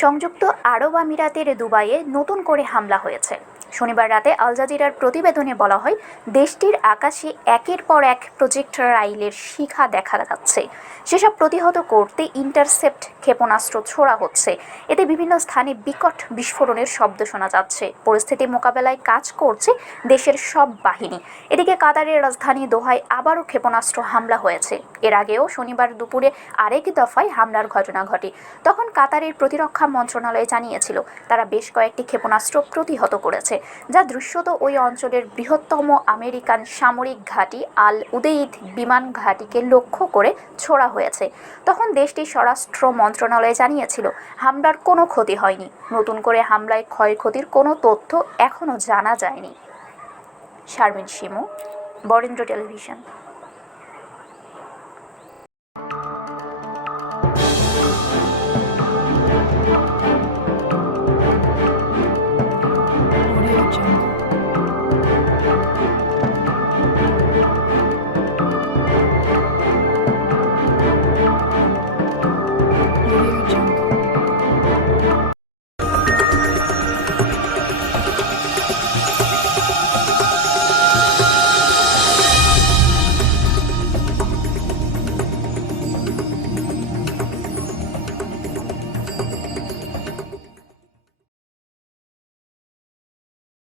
সংযুক্ত আরব আমিরাতের দুবাইয়ে নতুন করে হামলা হয়েছে। শনিবার রাতে আল জাজিরার প্রতিবেদনে বলা হয়, দেশটির আকাশে একের পর এক প্রজেক্টাইলের শিখা দেখা যাচ্ছে। সেসব প্রতিহত করতে ইন্টারসেপ্ট ক্ষেপণাস্ত্র ছোড়া হচ্ছে। এতে বিভিন্ন স্থানে বিকট বিস্ফোরণের শব্দ শোনা যাচ্ছে। পরিস্থিতি মোকাবেলায় কাজ করছে দেশের সব বাহিনী। এদিকে কাতারের রাজধানী দোহায় আবারও ক্ষেপণাস্ত্র হামলা হয়েছে। এর আগেও শনিবার দুপুরে আরেক দফায় হামলার ঘটনা ঘটে। তখন কাতারের প্রতিরক্ষা মন্ত্রণালয় জানিয়েছিল, তারা বেশ কয়েকটি ক্ষেপণাস্ত্র প্রতিহত করেছে, যা দৃশ্যত ওই অঞ্চলের বৃহত্তম আমেরিকান সামরিক ঘাঁটি আল উদেইদ বিমান ঘাঁটিকে লক্ষ্য করে ছোড়া হয়েছে। তখন দেশটির স্বরাষ্ট্র মন্ত্রণালয় জানিয়েছিল, হামলার কোনো ক্ষতি হয়নি। নতুন করে হামলায় ক্ষয়ক্ষতির কোনো তথ্য এখনও জানা যায়নি। শারমিন শিমু, বরেন্দ্র টেলিভিশন।